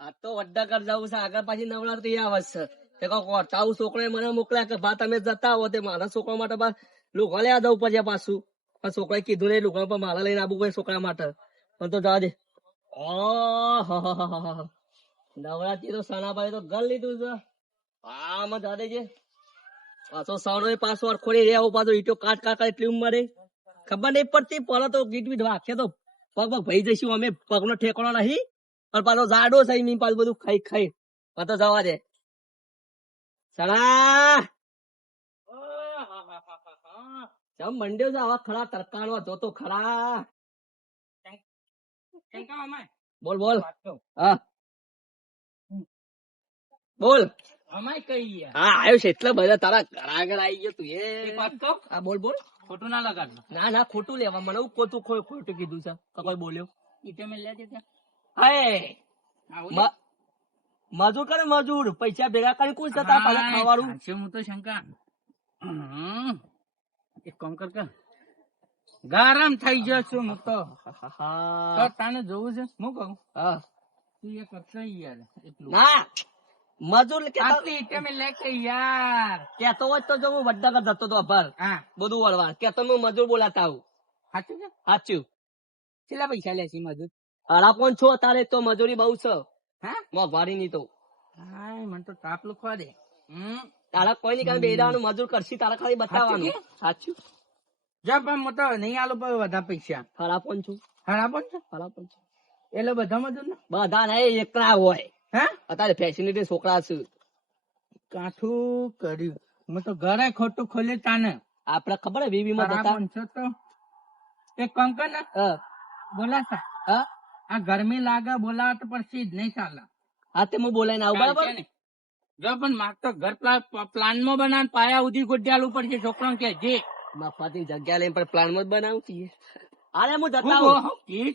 આ તો વડનગર જવું છે, આગળ પાછી નવરાત્રી આવે છે. તે કોર્તાવું છોકરો મને મોકલ્યા કે ભા તમે જતા હો તે મારા છોકરા માટે લુગડા લેવા જવું પડશે પાછું. પણ છોકરાએ કીધું નહીં લુગડા પણ મારા લઈને આવવું પડે છોકરા માટે. પણ તો જવા દે. નવરાત્રી તો સનાભાઈ તો ઘર લીધું છે. આમાં જવા દેજે. પાછો સારો પાછો અડખોડી રે આવું પાછો ઈટો કાટ કાટ એટલી ઉંમરે ખબર નહીં પડતી. પર તો ગીટ બીટ વાગે તો પગ પગ ભાઈ જઈશું અમે. પગનો ઠેકાણો નહીં. અને પાછો જાડો થઈ નહીં પાછું બધું ખાઈ ખાઈ. તો જવા દે સણા જમ મંડ્યો છે આવા ખરા તરકાણો જોતો ખરા. બોલ બોલ. હા બોલ. અમાય કઈ હા આવ્યો છે એટલા બધા તારા ઘર આગળ આવી ગયો તું એ. હા બોલ બોલ. ખોટું ના લગાડ. ના ના ખોટું લેવા મને ખોટું ખોટું કીધું છે તો કોઈ બોલ્યો. ઈટે મેં લે દે મજૂર કરે મજૂર પૈસા ભેગા કરી કુછ જતા પાછા ખાવાનું. હું તો શંકા એક કામ કર ગરમ થઈ ગયો છું હું તો. તાને જોવું છે હું કહું. હા તું એ કરતો યાર એટલું ના મજૂર લે કે યાર કેતો હોય તો જો હું વડનગર જતો તો ભર બધું વળવા કેતો હું મજૂર બોલાતા આવું. સાચું છે. સાચું. કેટલા પૈસા લે છે મજૂર. 5.5 છો તારે તો મજૂરી બહુ છે. હા મોંઘવારી ની તો. હા મને તો તાપ લખવા દે. તારા કોઈ ની કાંઈ બેદાવાનું મજૂર કરશી તારા ખાલી બતાવવાનું. સાચું. જબ હું તો નહીં આલો બધા પૈસા. 5.5 છો. 5.5 છો. એટલે બધા મજૂર ને બધા નહીં એકલા હોય. હે અત્યારે ફેસિલિટી છોકરા છે. કાઠું કર્યું મેં તો ઘરે ખોટું ખોલ્યું તાને. આપડે ખબર હે વીવી માં જતા તો એક કંકન બોલાતા. હા આ ગરમી લાગે બોલાવા તો પછી જ નહીં ચાલે. હા તે હું બોલાઈને આવું બરાબર. જો પણ માર તો ઘર પ્લાન માં બનાવ પાયા ઉધી ગોઠિયાલું પડશે છોકરા કે જે મફતી જગ્યા લઈને પણ પ્લાન માં જ બનાવું છીએ. અરે હું જતા આવું.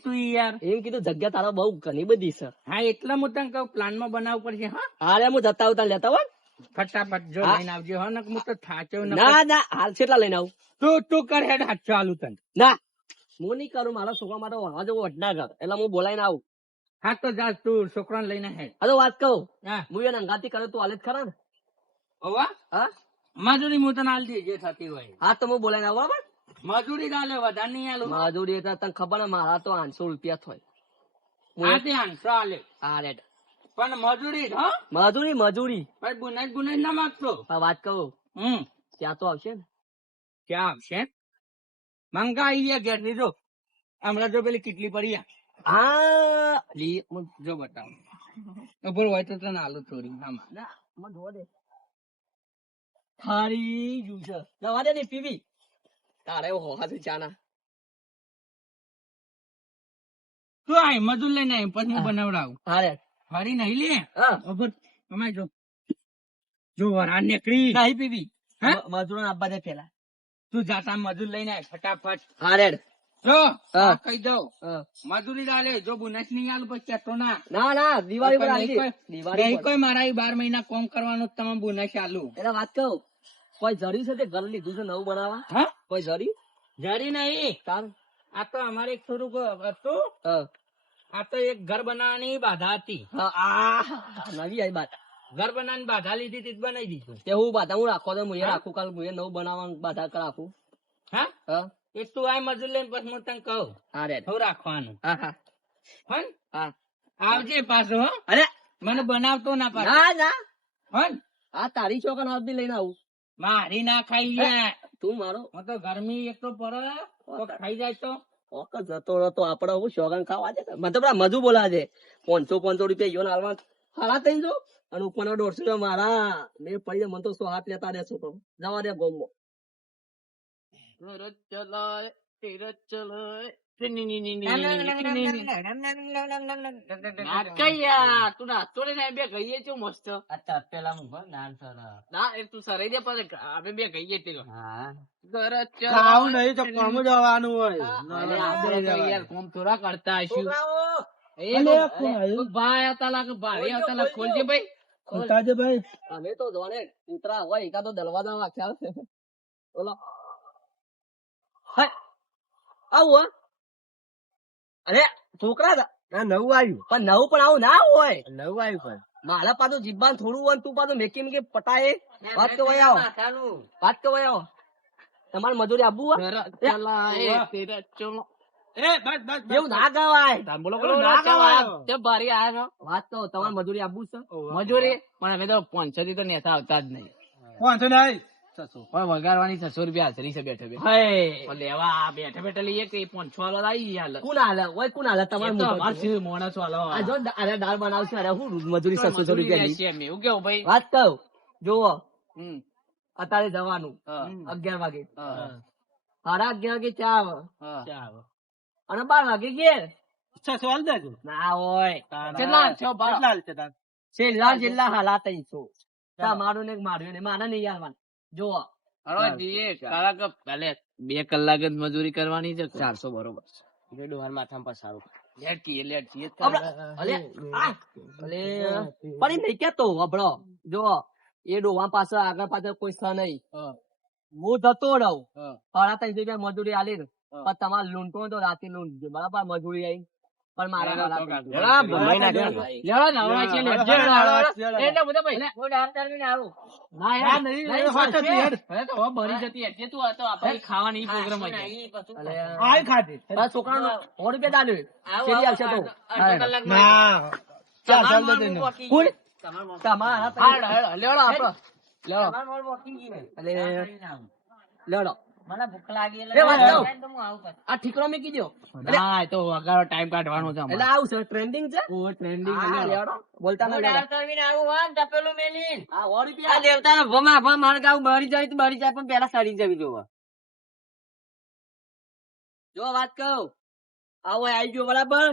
તું યાર એમ કીધું જગ્યા તારો બહુ ઘણી બધી છે. હા એટલે હું તને કહું પ્લાન માં બનાવવું પડશે. હા અરે હું જતા આવું તાર લેતા હોય ફટાફટ જો લઈને આવજો. હા હું તો થાચો ના ના હાલ કેટલા લઈને આવું. તું કર હેડ હાચો આલું તને. ના હું નહીં કરું મારા છોકરા માટે વણવા જવું વડનગર એટલે હું બોલાઈને આવું. હા તો જા તું છોકરાને લઈને હે. હા તો વાત કહું હા હું એને અંગાતી કરે તું હાલે જ ખરા ને. હા મજૂરી હું તને હાલ દે જે થતી હોય. હા તો હું બોલાઈને આવું બરાબર. મજૂરી ચાલે વધારે નહીં આલું. મજૂરી એટલે તને ખબર ને મારા તો 500 રૂપિયા થાય. હા તે 500 આલે. હા રેડ પણ મજૂરી હા મજૂરી મજૂરી ભાઈ ગુનાઈ ના માગતો. વાત કહું ત્યાં તો આવશે ને. ક્યાં આવશે મંગા આવી ઘેર ની જો હમણાં જો પેલી કેટલી પડી. હા જો બતાવો ઉપર હોય તો તને આલુ થોડી. થારી જ્યુસ જવા દે ને પીવી તારે હોવાથી ચાના. તું આય મજૂર લઈને આય પછી હું બનાવડાવું. હારે ફરી નહીં લે. હા ઉપર અમાય જો જો વરાળ નીકળી નહીં પીવી. મજૂરો આપવા દે પેલા. તું જાતા મજૂર લઈને આય ફટાફટ. હારે જો કહી દઉં મજૂરી ચાલે જો બોનસ નહીં આલું પછી કેતો ના. ના ના દિવાળી પર આવી દિવાળી કોઈ મારા 12 મહિના કામ કરવાનું તમે બોનસ આલુ. એટલે વાત કહું કોઈ જરી છે તે ઘર લીધું છે નવું બનાવવા. હા કોઈ જરી જરી નહીં તાર આ તો અમારે એક થોડુંક હતું. આ તો એક ઘર બનાવવાની બાધા હતી. નવી આવી બાધા. ઘર બનાવવાની બાધા લીધી હતી બનાવી દીધું. તે હું બાધા હું રાખો તો હું રાખું કાલ હું નવું બનાવવાનું બાધા રાખું. હા એક તું આ મજૂર લઈને પછી હું તને કહું. હા રે હું રાખવાનું. હા હા હા આવજે પાછો. હો અરે મને બનાવતો ના પાછો. ના ના હન આ તારી છોકરા હાથ બી લઈને આવું. મારી ના ખાઈ તું મારો તો ગરમી એક તો પડે ખાઈ જાય તો જતો રહતો આપડે હું શોગન ખાવા છે. મને તો પેલા મજૂર બોલા છે 500 રૂપિયા યોન હાલમાં હારા થઈ જો અને ઉપર 150 રૂપિયા મારા મેં પડી જાય. મને તો 100 હાથ લેતા દેશો તો જવા દે ગોમો. થોડા કરતા હશું. ખોલજે ભાઈ. અમે તો જોને ઉતરા હોય એકાદો દરવાજા વાગ્યા છે. બોલો આવું અરે છોકરા નવું આવ્યું, પણ નવું પણ આવું ના હોય. નવું આવ્યું પણ. મારા પાછું જીબ્બાન થોડું હોય ને તું પાછું મેકી પટાય. વાત કે વહી આવો, વાત કે વહી આવો. તમારે મજૂરી આપવું હોય? એવું ના ગવાય. બોલો એવું ના ગવાય. ભારી આયા વાત કહો, તમારે મજૂરી આપવું છે? મજૂરી પણ અમે તો 500 થી તો નેતા આવતા જ નહીં. 500 નહીં, 600. પણ વગાડવાની 600 રૂપિયા હાજરી છે બેઠે બેઠે. હે. પણ લેવા બેઠે બેઠે લઈએ કે 500 વાળો આવી ગયા. કોણ હાલે? ઓય કોણ હાલે? તમારે એ તો મોટો અમારે છે. છે, માણસ વાળો. આ જો અરે દાળ બનાવશે. અરે હું મજૂરી 600 રૂપિયા લી. રહેશે એમ. એવું કેવું ભાઈ? વાત કહું, જુઓ હમ. અત્યારે જવાનું હા. 11 વાગે, હા. 11:30 વાગે ચા આવે હા. અને 12 વાગે ઘેર. 600 હાલ દેજો. ના હોય. કેટલા છો ભાવ? કેટલા હાલશે તાર? છેલ્લા હાલા 300. મારું ને માર્યું ને મારા નહીં યાર. જુઓ હળવા જઈએ. કલાક ભલે 2 કલાક જ મજૂરી કરવાની છે. 400 બરોબર છે. ડોહાર માથામાં પર સારું. લેટ કીએ, લેટ કીએ. અલે અલે પણ એ નહીં કેતો હબળો. જુઓ એ ડોવા પાસે આગળ પાછળ કોઈ સ્થળ નહીં. હું જતો રહું. હા. 350 રૂપિયા મજૂરી આલી ને. હા. પણ તમારે લૂંટો હોય તો રાતે લૂંટજો બરાબર. મજૂરી આવી પણ મારા બરાબર, વાળા તો બરાબર. ભમાઈ ના બરાબર. દેવાય. લેવા નવરા છે, લેટ જે લેવા. એટલે બધા ભાઈ હું ડાર તારવીને આવું. ના યાર નહીં, નહીં, હોત જ સાચે. હેડ. હવે તો હવે ભરી જતી એટલે તું હતો આપણે ખાવાની પ્રોગ્રામ હતો. અલે, આય ખાધી. આ છોકરાનો 100 રૂપિયા દાલ્યો. શેરી આવશે તો. ના. 400 હાલ દેજો એને. કોણ? તમારા હાડ, હાડ, લેવડો આપણો. લેવડો. અલે, લેવડો. મને ભૂખ લાગી એ વાત કહું. આ ઠીકરો મેકી દ્યો. ના એ તો વગાડો ટાઈમ કાઢવાનો છે એટલે આવું છે ટ્રેન્ડિંગ છે. ઓ ટ્રેન્ડિંગ હા, લેવડો. બોલતા ના લેવડો. હા, 100 રૂપિયા. જો વાત કહું, આવો આઈ ગયો બરાબર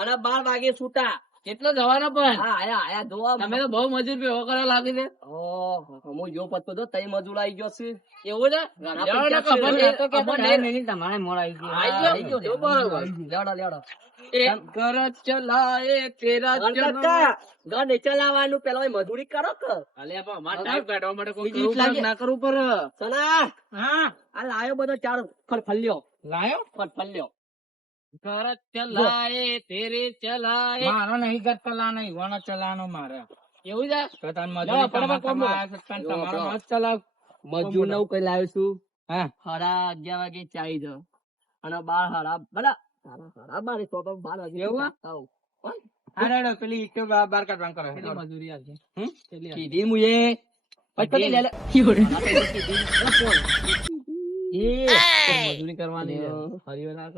અને 12 વાગે છૂટા. કેટલો જવાનો પણ હા આયા જોવા. તમે તો બહુ મજૂર ભેગો કરવા લાગી છે. ઓહો, હું જો પત્તો તો તઈ મજૂર આવી ગયો છે. એવું છે લેવડો લેવડો, ખબર ખબર નહીં, નહીં, ખબર ખબર નહીં. નહીં. તમારે મોડ આવી ગયો. આઈ ગયો. જો બરોબર. લેવડો. એક ઘર ચલાએ તેરા કાકા, ઘર નહીં ચલાવવાનું, પેલા મજૂરી કરો કે. અલ્યા પણ અમારે ટાઈમ કાઢવા માટે કોઈ બીજી કરવું પડે કે ના કરવું પડે. સના, હા આ લાયો બધો ચાર ફળફલ્યો. લાયો ફળફલ્યો. ઘર ચલાએ તેરે ચલાએ મારો નહીં ઘર ચલાનો ઈવાનો ચલાનો મારે એવું છે તો તાર મજૂરી બરાબર, તમારે તમારો મત ચલાવ મજૂર નવું કઈ લાવ્યો છું. હા 11:30 વાગે ચાઈ જ અને 12 બડા 12 તો 12 વાગે એવું? આવ. અરે પેલી ઈટો બાર કાઢવાનું કરો કેટલી મજૂરી આવશે કેટલી આવશે? કીધી મુએ પછી લે લે. મજૂરી કરવાની છે.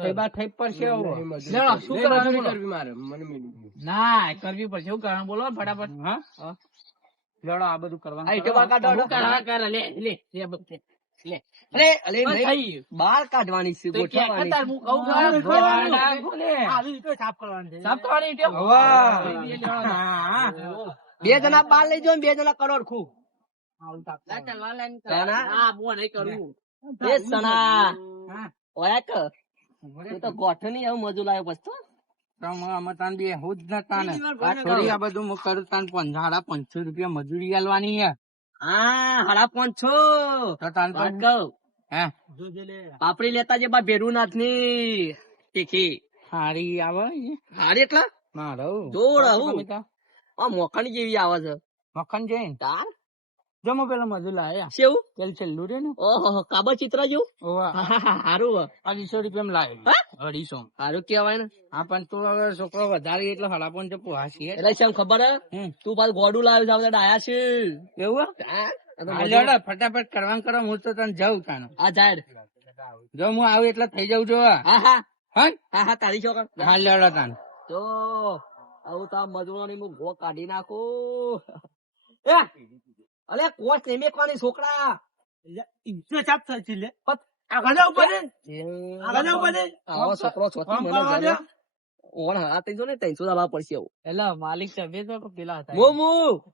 કઈ બાર થઈ પડશે હવે. લેવડો, શું કરવાનું બોલો? કરવી મારે? મને મેલી દીધું. ના કરવી પડશે શું કરવાનું બોલો ફટાફટ હા લેવડો આ બધું કરવાનું આ ઈટો કરો. બાર કાઢો, હું કરવા કરે? લે લે લે અરે બસ નહીં, થઈ ગયું. બાર કાઢવાની છે, તો કે ગોઠવવાની તાર છે. હું કહું છું, ગોઠવવાની. નાખો ને. આવી રીતે સાફ કરવાની છે. સાફ કરવાની ઈંટો? વાહ. હા. 2 જણા બાર લઈ જાઓ ને 2 જણા કરોડ ખું. લા ચાલવા લાઈન કરો. ના, ના. ના, બહુ નહીં કરવું. એ સના હા. ઓયા કે તું તો ગોઠવણી એવું મજૂર લાવ્યો પછી તો. અમે તાન બે હું જ નતા ને. બીજી વાર આ ભલે થોડી કરો. આ બધું હું કરું તાન 550 રૂપિયા મજૂરી આલવાની છે. હા 550. તો તાન વાત પણ કહું, હે જોજે લે. પાપડી લેતા જે બા ભેરુનાથ ની તીખી હારી આવે એ? હારી એટલા મારો જોર આવું. આ મોખણ જેવી આવે છે. મખન જઈને તાર જો મો પેલા મજૂર લાયા શેવું? પેલ છેલ્લું રે ને ઓહો કાબા ચિત્ર જેવું. ઓવા હારું 250 રૂપિયા લાવ્યો. હા? 250. હારું કેવાય ને. હા પણ તું હવે છોકરો વધારે એટલે 5.5 પોહાશી એટલે શેમ ખબર હે હમ તું પાછું ગોડું લાવ્યો છે ડાયા છે. એવું હા? આ તો હા મજૂર- લેવડો ફટાફટ કરવાનું કરો હું તો તને જાઉં તાણ આ જાહેર. જો હું આવું એટલે થઈ જાઉં જો હા હા હા હા તારી છોકર. હા લેવડો તાણ તો આવું તો આ મજૂરોની હું ભો કાઢી નાખું. એ અલે કોચ નહીં મેકવાની છોકરા. ઈંટો સાફ થાય છે લે. આગળ જાવ પડે. આગળ જાવ પડે. આવો છોકરો છોથી કામ મને કરવા ગમે. દે. ઓણ હા તઈ જો ને 300 લાવવા પડશે એવું. એટલે માલિક તમે તો પેલા હતા મુ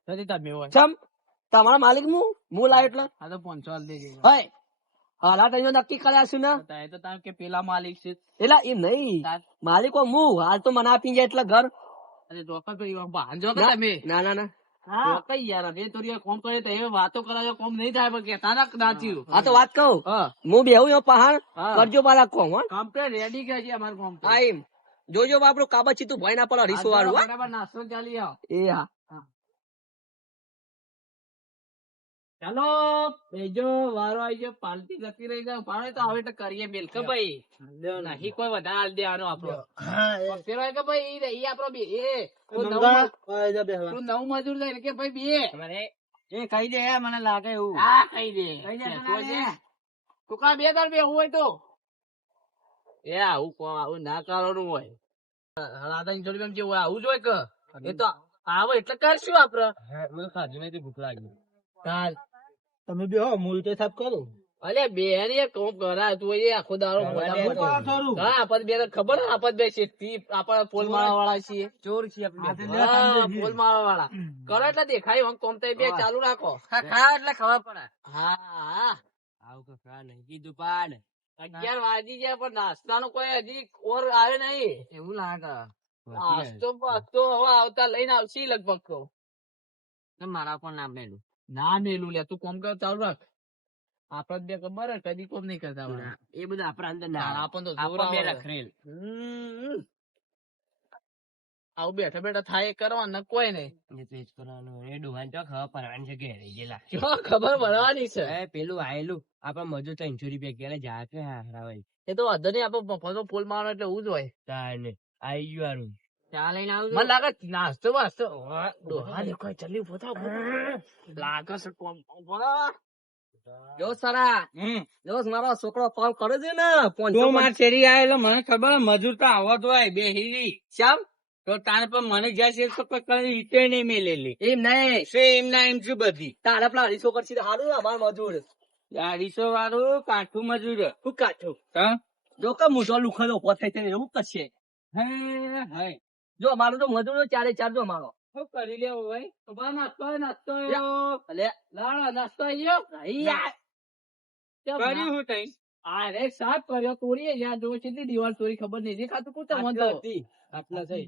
નથી તમે હોય ચમ તમારા માલિક હું લાવ્યો એટલે આ તો 500 આલ દેજે હય હાલા તઈ નક્કી કર્યા છું ને એ તો તમે કે પેલા માલિક છે એટલે એ નહીં માલિકો હું હાલ તો મને આપી જાય એટલે ઘર. અરે ચોક્કસ તો ઈવા બહાર જો કે ના તમે ના ના ચોક્કસ યાર હવે તો યાર કોમ કરે તો એ વાતો કરાજો કોમ નહીં થાય પણ કહેતા ના દાચ્યું આ તો વાત કહું હા હું બેહું પહાડ હા. કરજો પાલા કોમ હો. કમ્પ્લેટ રેડી કે છે અમારું કોમ તો. હા એમ જોજો આપણું કાબા તું ભાઈ ના પડે રીસો વાળું હો. બરાબર નાસ્તો ચાલી આવ. એ હા ચાલો બેજો વારો આવી ગયો પાલટી જતી રહી જાય ભાડે તો હવે તો કરીએ બેલ કે ભાઈ નહીં કોઈ વધારે હાલ દે આનો આપણો પેલો કે ભાઈ ઈ આપણો બે તું નવું મજૂર થાય ને કે ભાઈ બે એ કહી દે મને લાગે એવું હા કહી દે તું કા બે તાર બે હોય તો એ આવું ના કરવાનું હોય રાધા જોડી જેવું હોય આવું જ હોય કે એ તો આવે એટલે કરશું આપડે ખાધું નહીં ભૂખ લાગી ચાલ તમે બે હો મૂળ તો સાફ કરો અલે બેન એ કોમ કરા તું એ આખો દાડો હા આપડ બે ખબર ને આપડ બે શેઠી આપડ પોલ માળા વાળા છીએ ચોર છીએ પોલ માળા વાળા કરો એટલે દેખાય આમ કોમ તો બે ચાલુ રાખો ખા એટલે ખબર પડે હા હા આવું કે ખા નહીં કીધું પાડ 11 વાગી ગયા પણ નાસ્તાનો કોઈ હજી ઓર આવે નહીં એવું લાગે નાસ્તો તો હવે આવતા લઈને આવશે લગભગ તો મારા પણ ના મેલું ના મેલું લે તું કોમ કર ચાલુ રાખ આપડે બે ખબર હે કદી કોમ નહીં કરતા આપણે. એ બધું આપણા અંદર ના તારા પણ તો જોર આપણે બે આવે. રખરેલ આવું બેઠા બેઠા થાય એ કરવાના કોઈ નહીં એ તો જ કરવાનું એ ડોહાન તો ખબર પડવાની છે કે રહી ગયેલા જો ખબર પડવાની છે એ પેલું આયેલું આપડે મજૂર 300 રૂપિયા ગયા જા કે હારા ભાઈ એ તો વાંધો નહીં આપડે મફતનો પોલ મારવાનો એટલે એવું જ હોય તાને આઈ ગયું હારું ચા લઈને આવજો મને લાગે નાસ્તો વાસ્તો ડોહા દેખાય ચાલી ઉભો થાવ લાગે છે કોમ બોલા જો સરા જો મારો છોકરો કોલ કરે છે ને તો માર શેરી આયેલો મને ખબર હે, મજૂર તો આવત હોય બે હીરી શ્યામ તો તાને પણ મને જ્યાં છે તો કોઈ કઈ રીતે નહીં મેલેલી એમ નહીં સે એમ ના એમ શું બધી તારે પેલા હરીશો કરશે હારું ને અમાર મજૂર અઢીસો વાળું કાઠું મજૂર શું કાઠું હા જો કે મુઠો લુખો ઉભો થઈ છે ને એવું કરશે હે જો અમારું તો મજૂર ચારે ચાર જો અમારો શું કરી લેવો ભાઈ ઉભા નાસ્તો નાસ્તો અલે લાડો નાસ્તો આવ્યો કર્યું હું તઈ અરે સાફ કર્યો તોડીએ જ્યાં જો કેટલી દિવાલ તોડી ખબર નહીં દેખાતું કુતા મન તો આટલા થઈ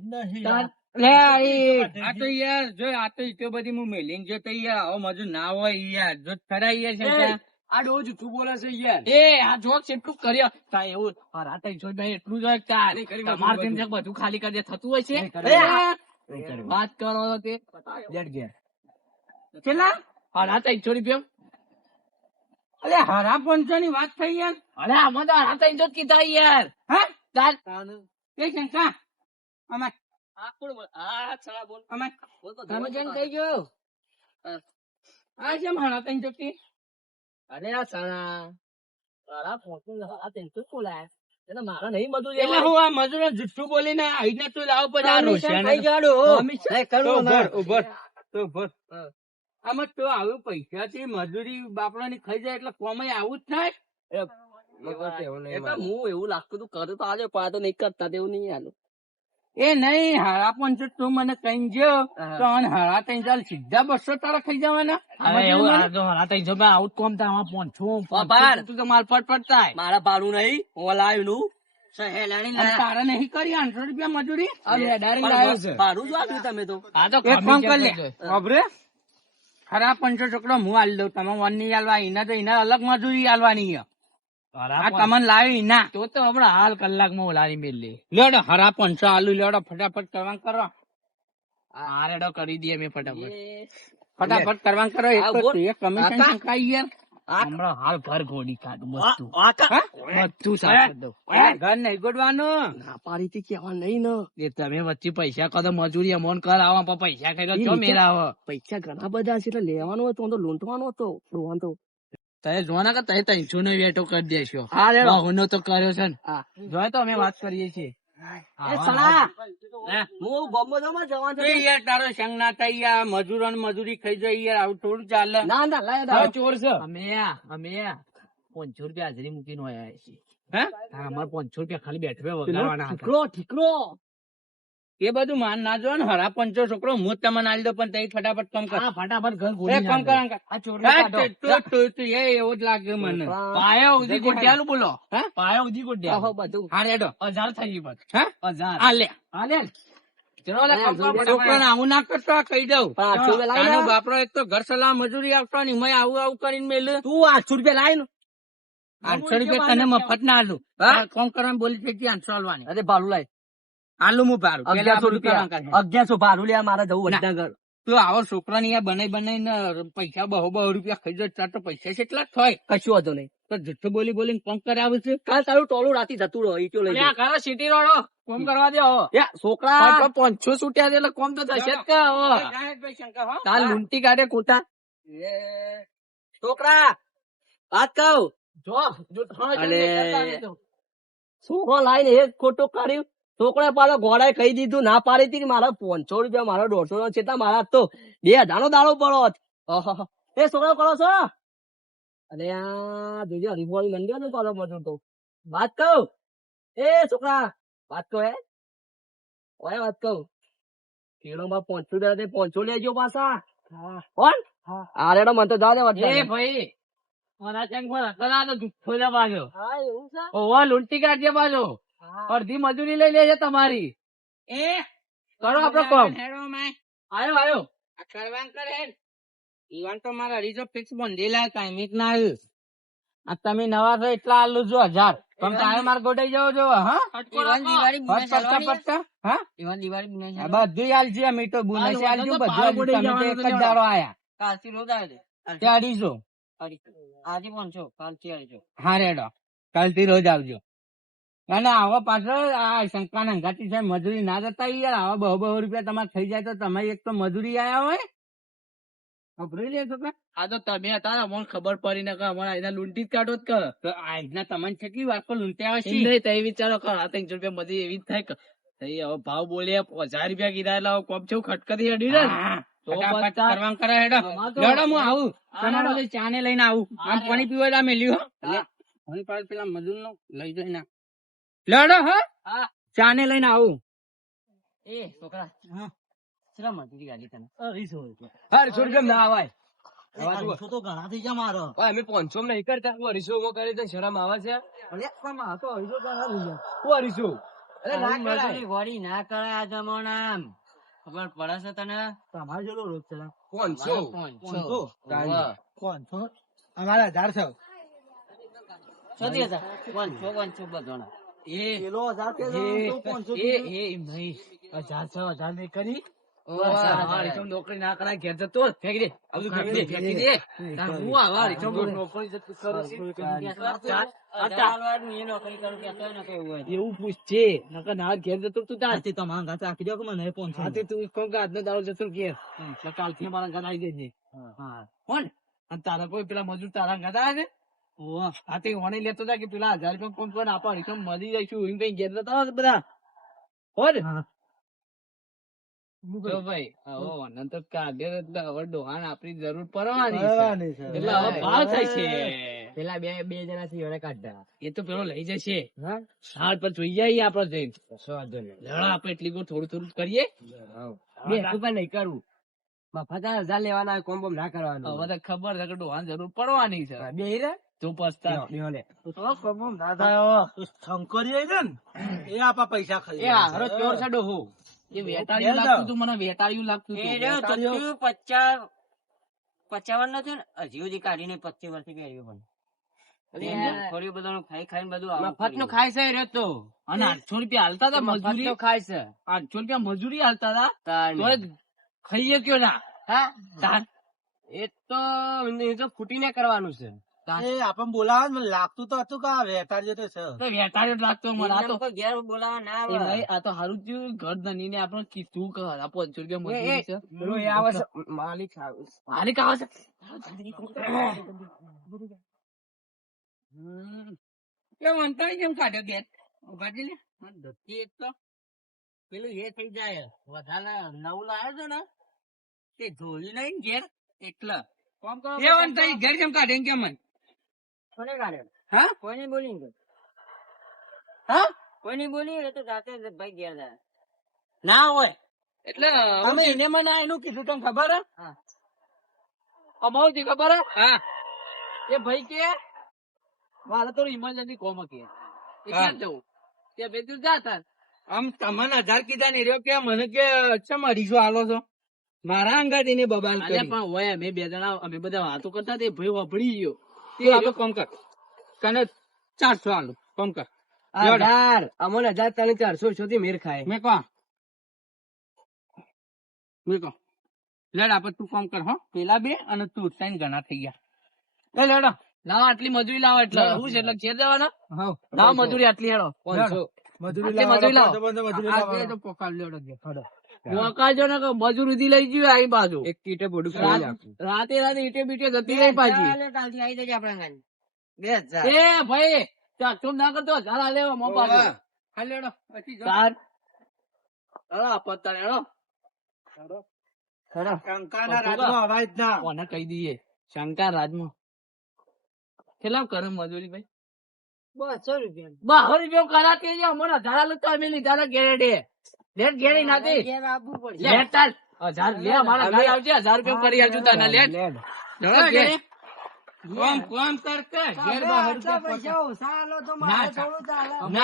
આ તો યાર જો આ તો એટલી બધી હું મેલિંગ જો તો યાર આવો મજૂર ના હોય યાર જો ખરા યાર છે ત્યાં. આ ડો જૂઠું બોલે છે યાર એ આ જોક કેટલું કર્યો તા એવું આ તઈ જોઈ ભાઈ એટલું જ હોય ચાલ તમારે તેમ છે બધું ખાલી કરી દે થતું હોય છે વાત કરો તો તે લેટ ગયા કેટલા આ તઈ છોડી પ્યો અરે હરા પંચો ની વાત થઈ યાર અરે આમાં તો આ તઈ જો કીધા યાર હા ચાલ એ શંકા અમે આ કોણ બોલ આ છડા બોલ અમે બોલ તો તમે કેમ કઈ ગયો આ કેમ હરા તઈ જોતી અરે આ સણા તારા ફોન આ ટેન્શન બોલાય એને મારા નહીં મજૂર એટલે હું આ મજૂરો જુઠ્ઠું બોલીને આઈને તું લાવ પછી આ રોશિયાને થઈ ગયો તો ઉભર. આમાં તો આવું પૈસા થી મજૂરી બાપડાની ખાઈ જાય એટલે કોમય આવું જ થાય એ તો હું એવું લાગતું તું કરે તો આજે પણ આ તો નહીં કરતા તેવું નહીં આલું એ નહીં હારા પંચો તું મને કઈ ગયો તો અને હારા તઈ ચાલ સીધા 200 તારા ખાઈ જવાના એવું આ તો આ તઈ જો ભાઈ આઉટ કોમ તા આમાં બાર. તું તો માલ ફટફટ થાય મારા ભાડું નહીં હું લાવ્યું નું અને તારા નહીં કરી 800 રૂપિયા મજૂરી ભાડું જો આપ્યું તમે તો આ તો એક કામ કર લે ખબરે ખરા પંચો છોકરો હું આલી દઉં તમે વન ની આલવા એના તો એના અલગ મજૂરી આલવાની છે. આ તમને લાવી ના તો હમણાં હાલ કલાકમાં ઓલાની મેલ લે લેડો હરા પંચો આલુ લેડો ફટાફટ કરવાનું કરો આરેડો કરી દઈએ મેં ફટાફટ ફટાફટ કરવાનું કરો એક તો તું એક કમિશન ખાઈ યાર હમણાં હાલ ઘર ઘોડી કાઢું બધું હા? બધું સાફ કરી દઉં ઘર નહીં ગોડવાનું ના પાડી થી કેવા નહીં ને એ તમે વચ્ચે પૈસા કદો મજૂરી અમોન કરાવો પણ પૈસા કર્યો છો મેળાવો પૈસા ઘણા બધા છે એટલે લેવાનો હતો તો લૂંટવાનો હતો ડોહાન તો તમે જોવાના કે તમે 300 નો વેટો કરી દેશો હા રે બહુનો તો કર્યો છે ને હા જોય તો અમે વાત કરીએ છીએ એ સણા હું બોમ્બે જવાનું એ યાર તારો સંગ ના થાય યાર મજૂરો ને મજૂરી ખાઈ જાય યાર આવું થોડું ચાલે ના ના લાય આ ચોર છે અમે 500 રૂપિયા હાજરી મૂકીને આયા છીએ હે હા અમારે 500 રૂપિયા ખાલી બેઠવે વગાડવાના હતા. ઠીકરો ઠીકરો એ બધું માન ના જો ને હરા પંચો છોકરો હું જ તમને આલી દઉં પણ તે ફટાફટ કામ કર હા ફટાફટ ઘર એ ઘોડી કામ કર આ ચોર એવું જ લાગે મને પાયો ઉધી ગોડિયાલું બોલો હે? પાયો ઉધી ગોડિયા આહો બધું હા રેડો 1000 થઈ ગઈ બસ હે 1000 આ લે હા લે ચલો લે કામ કરો છોકરો ફટાફટ. આવું ના કરતો આ કહી દઉં પણ 800 રૂપિયા લાય તાનો ને. બાપરો એક તો ઘર સલાહ મજૂરી આવતો ને એમાંય આવું આવું કરીને મેલ તું 800 રૂપિયા લાય ને 800 રૂપિયા તને મફત ના આલું હા? કોમ કરવાનું બોલી થઈ 800 આલવાની અરે ભાડું લાય આલુ હું ભાડું પેલા 1100 રૂપિયા 1100 ભાડું લે મારે જવું ના. વડનગર. તું આવો છોકરા ની બનાવીને પૈસા બહુ રૂપિયા ખાઈ જાય તાર તો પૈસા કેટલા જ થાય કશું વાંધો નહીં. તો જુઠ્ઠું બોલીને કોમ કરાવે છે કાલ તારું ટોલું રાતી જતું રહો ઈટો લઈ અલ્યા ઘરે સીટી રોડો કોમ કરવા દે હો. છોકરા પોંચો છૂટ્યા છે એટલે કોમ તો થશે જ કે હો. શંકર કાલ લૂંટી કાઢે કોટા છોકરા વાત કહું જો અલે. છોકરો લાઈને એક ખોટું કર્યું. છોકરા પાછો ઘોડાએ કહી દીધું ના પાડી હતી કે મારા 500 રૂપિયા મારા 150 છેટા મારા તો 2000 નો દાડો પડો. એ છોકરા કરો છો અરે આ જોજો હરીફોડી મંડ્યો ને પાછો મજૂર તો વાત કહું. એ છોકરા વાત કહું. ઓય વાત કહું કિલોમાં 500 લેજો પાછા. કોણ અરે મને તો જાવ એ ભાઈ મારા ચંગ પર અકલા તો જુઠ્ઠો જ બાજો ઓવા લૂંટી કાઢજે બાજો અડધી મજૂરી લઈ લેજે તમારી એ કરો આપડે કોમ હેડો માય આયો આયો આ કરવાન કરે ઈવન તો મારા અઢીસો ફિક્સ બંધેલા ટાઈમિંગ ના આવ્યું આ તમે નવા છો એટલા આલુ જો 1000 તમે તારે માર ગોડાઈ જાવ જો હા પટ્ટા હા બધું આલજી અમે તો બોનસ આલજો બધું આલજો તમે તો એક જ દાડો આયા કાલથી રોજ આવે તે 250 આજે 500 કાલથી આવજો. હા રેડો કાલથી રોજ આવજો અને આવા પાછળ આ શંકા અંગાતી છે મજૂરી ના જતા યાર આવા બહુ રૂપિયા તમારે થઈ જાય તો તમે એક તો મજૂરી આયા હોય અભરી લે છોકરા આ તો તમે હતા અમને ખબર પડી ને કે અમારા એના લૂંટી જ કાઢો જ કર તો આજના તમને કેટલી વાર લૂંટ્યા એમ હશે નહીં તઈ વિચારો કર આ 300 રૂપિયા મજૂરી એવી જ થાય કે તઈ હવે ભાવ બોલ્યા 1000 રૂપિયા કીધા એટલે કોમ છે ખટકતી હેડી ને હા, તો ફટાફટ બતા. કરવાનું કરે હેડો આમાં તો- લેડો હું આવું હા, તમારા હેડો. બધે ચા ને લઈને આવું આમ હા, પાણી પીવા મેલ્યું હા. પાણી પાડ પેલા મજૂર નું લઈ જઈ ના લેડો હા હા. ચા ને લઈને આવું એ છોકરા હા. કેટલા મજૂરી ગાડી તને? 200 રૂપિયા. અરે છોડ કેમ ના આવાય તો ઘણા થઈ ગયા મારો. અમે 500 નહીં કરતા 250 માં કરી તો શરમ આવે છે અરે પણ આ તો 200 ઘણા થઈ ગયા. 250 અરે ના મજૂરી વળી ના કરાય આ જમાનામ. ખબર પડે છે તને? તમારે જેટલો રોજ છે 500 500 અમારા 1000 છે. 500 બધાના. પેલો 1000 કે તો 500 1000 નહીં કરી ઓવા, નોકરી ના કરાય ઘેર જતો રહે. ફેંકી દે બધું ફેંકી દે તાર હું આવા રીક્ષામાં નોકરી જતું કરું છું. એવું પૂછજે નકર ના ઘેર જતો તું તાર તમારા ઘાટ રાખી દો કે મને 500. હા તે તું કોમ કે આજનો દાડો જતો ઘેર એટલે કાલથી મારા ઘર આવી જજે હા. કોણ અને તારા કોઈ પેલા મજૂર તારા ઘર આવે છે ઓવા. હા તે ઓણી લેતો હતા કે પેલા 1000 રૂપિયા કોમ કોણ આપા રીક્ષા મળી જઈશું એમ કઈ ઘેર જતા હોય બધા હોર હા. તો ભાઈ હવે ઓનન તો કાઢે એટલે હવે ડોહાણ આપણી જરૂર પડવાની છે એટલે હવે ભાવ થાય છે પેલા બે જણા થી એને કાઢતા. એ તો પેલો લઈ જશે હા. સાત પર જોઈ જાય આપડે જઈને વાંધો નહીં. લડો આપડે એટલી ગોળ થોડું થોડું કરીએ બે રૂપિયા નહીં કરવું. મફત 1000 લેવાના કોમ બોમ ના કરવાનું. હવે તો ખબર છે કે ડોહાણ જરૂર પડવાની છે બે રે તું પસ્તા એ આપા પૈસા એ હારો ચોર છે ડોહો એ વેટાળ્યું લાગતું તું મને વેટાળ્યું લાગતું તું 55 નો છે ને હજી સુધી કાઢીને 25 વર્ષથી કર્યું પણ થોડી બધું ખાઈ ખાઈને બધું મફત નું ખાય છે રે તો અને 800 રૂપિયા હાલતા હતા મફત મજૂરી નો ખાય છે 800 રૂપિયા મજૂરી હાલતા હતા તાર તો ખાઈએ કયો ના હા તાર એ તો ફૂટીને કરવાનું છે. આપણ બોલાવે મને લાગતું તો હતું કે આ વેટાળ જતો છે તો વેટાળ્યો જ લાગતો મને આ તો ઘેર બોલાવા ના એ ભાઈ આ તો હારું થયું ઘર ધની ને આપણે કીધું કે આ 500 રૂપિયા મજૂરી છે પેલો એ આવે છે માલિક આવે છે. માલિક આવે છે કેમ અંતર કેમ કાઢ્યો ગેસ ઉગાડી લે ધોતી એક તો પેલું એ થઈ જાય વધારે નવું લાવ્યો છે ને તે ધોયું નહીં ઘેર એટલે કોમ કરો એ અંતર ઘેર કેમ કાઢે કેમ મન કોને કાઢ્યો? હા કોઈને બોલી ને? હા કોઈને બોલી એ તો જાતે જ ભાઈ ઘેર જાય. ના હોય એટલે અમે એને મને એનું કીધું તને ખબર હે હા. અમારું ખબર હે હા એ ભાઈ કે મારે તો ઇમરજન્સી કોમ કે એ ક્યાં જવું તે બેતું જા તાર આમ તમને 1000 કીધા ને રહ્યો કે મને કે ચમ 250 આલો છો મારા અંગાત એને બબાલ અલ્યા કરી પણ હોય અમે બે જણા અમે બધા વાતો કરતા તે ભાઈ વાપરી ગયો તે આપણે કોમ કર કને 400 આલો કોમ કર 1000 અમને 1000 તને 400 થી મેર ખાય મેકો લેડ આપડે તું કામ કર હો પેલા બે અને તું 3 ગણા થઈ ગયા લેડો લાવો આટલી મજૂરી લાવો એટલે શું છે એટલે ઘેર જવાના લાવો મજૂરી આટલી હેડો 500 આટલી મજૂરી લાવો આ તો પોકાર લેડો જે વકાજો ને કે મજૂર ઉધી લઈ ગયું અહીં બાજુ એક કીટે બોડું ખાઈ નાખું રાતે ઈટે બીટે જતી રહી પાછી કાલથી આવી જજે આપણા ગાડી 2000 એ ભાઈ ચાચું ના કરતો 1000 આ લેવા મો બાજુ હા લેડો પછી જો ચાર હેડો પત્તા હેડો શંકાના રાજનો અવાજ ના. કોને કહી દઈએ શંકા રાજમાં કેટલા કરે મજૂરી ભાઈ 200 રૂપિયા કરાતી છે અમને 1000 લતો અમે લીધા ગેરેડે લેટ ગેરી નાતી લેટ ચાલ 1000 લે અમારા ઘરે આવજે 1000 રૂપિયા કરી આવજો તને લેટ જણો કે કોમ કર કે ઘેર બહાર ના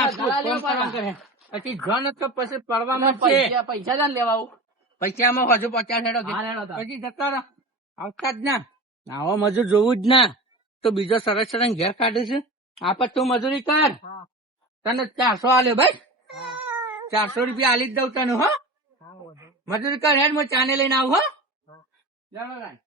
તું કોમ કરે પછી જન તો પછી પડવામાં છે પૈસા જાન લેવા આવું પૈસામાં હજુ 50 હેડો હા, હેડો તાર. પછી જતા રહો આવતા જ ના આવો મજૂર જોવું જ ના તો બીજો સરસ સરસ ઘેર કાઢે છે આપડ તું મજૂરી કર તને 400 આલ્યો ભાઈ 400 રૂપિયા આલી જ દઉં તને હો મજૂરી કર હેડ હું ચાને લઈને આવું હો ચાલો ભાઈ